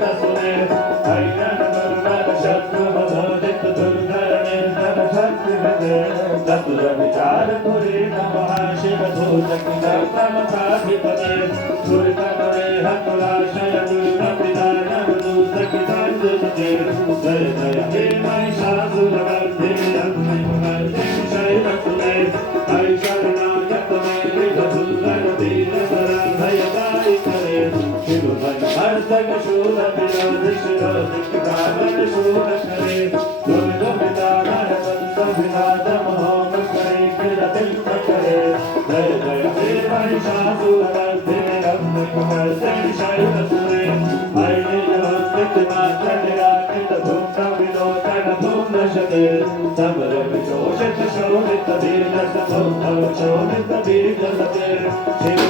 वसुरे हैरण दुर्बल शत्रु भोजित दुर्धरणे तव शक्ति विदे चतुर विचार पुरे नमः शिव दूतक प्रमथाधिपते दुर्गतरे हतुराशय दूरपितानव दूतक दांडुते जय जय हे महिषासुरमर्दिनि रत्नमर्दिनि शैलसुरे हरि शरणागत मेरे वसुधर दीनधरा भयदायि करे शिव भज हर्षक शूल विरोध शिरोधिक कामन शूल करे दुर्ग विदाधर बंद विदाध मोह करे किरतिल करे जय जय हे महिषासुरमर्दिनि रत्नमर्दिनि शैलसुरे हरि नीलवस्तित मात्र निराकित धूम्र विलोचन धूम्रशते समर विशोषित शोभित बीज सभोद्धव शोभित बीज सते